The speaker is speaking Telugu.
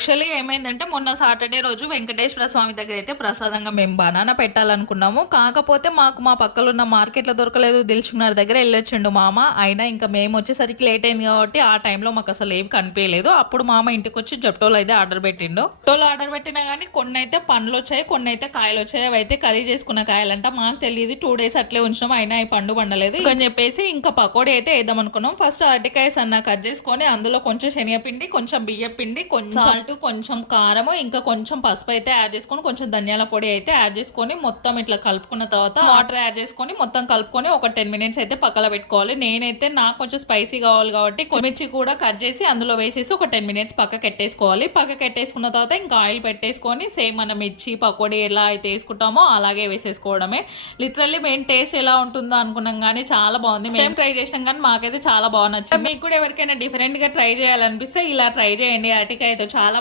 యాక్చువల్లీ ఏమైందంటే మొన్న సాటర్డే రోజు వెంకటేశ్వర స్వామి దగ్గర అయితే ప్రసాదంగా మేము బనానా పెట్టాలనుకున్నాము. కాకపోతే మాకు మా పక్కలున్న మార్కెట్లో దొరకలేదు. దిల్సుఖ్నగర్ దగ్గర వెళ్ళొచ్చిండు మామ. అయినా ఇంకా మేము వచ్చేసరికి లేట్ అయింది కాబట్టి ఆ టైంలో మాకు అసలు ఏవి కనిపించలేదు. అప్పుడు మామ ఇంటికి వచ్చి జప్టోలు అయితే ఆర్డర్ పెట్టిండు. జప్టోలు ఆర్డర్ పెట్టినా కానీ కొన్ని అయితే పండ్లు వచ్చాయి, కొన్ని అయితే కాయలు వచ్చాయి. అవి అయితే కర్రీ చేసుకున్న కాయలంట. మాకు తెలియదు, 2 days అట్లే ఉంచినాం. అయినా ఈ పండు పండలేదు అని చెప్పేసి ఇంకా పకోడీ అయితే వేద్దాం అనుకున్నాం. ఫస్ట్ అరటికాయ సన్న కట్ చేసుకొని అందులో కొంచెం శనగపిండి, కొంచెం బియ్య పిండి, కొంచెం సాల్ట్, కొంచెం కారం, ఇంకా కొంచెం పసుపు అయితే యాడ్ చేసుకొని, కొంచెం ధనియాల పొడి అయితే యాడ్ చేసుకొని మొత్తం ఇట్లా కలుపుకున్న తర్వాత వాటర్ యాడ్ చేసుకొని మొత్తం కలుపుకొని ఒక 10 minutes అయితే పక్కన పెట్టుకోవాలి. నేనైతే నాకు కొంచెం స్పైసీ కావాలి కాబట్టి మిర్చి కూడా కట్ చేసి అందులో వేసేసి ఒక 10 minutes పక్క పెట్టేసుకోవాలి. పక్క పెట్టేసుకున్న తర్వాత ఇంకా ఆయిల్ పెట్టేసుకొని సేమ్ మన మిర్చి పకోడీ ఎలా అయితే వేసుకుంటామో అలాగే వేసేసుకోవడమే. లిటరల్లీ మెయిన్ టేస్ట్ ఎలా ఉంటుందో అనుకున్నాం కానీ చాలా బాగుంది. మేము ట్రై చేసినాం కానీ మాకైతే చాలా బాగా నచ్చింది. మీకు కూడా ఎవరికైనా డిఫరెంట్ గా ట్రై చేయాలనిపిస్తే ఇలా ట్రై చేయండి. అరటికాయతో చాలా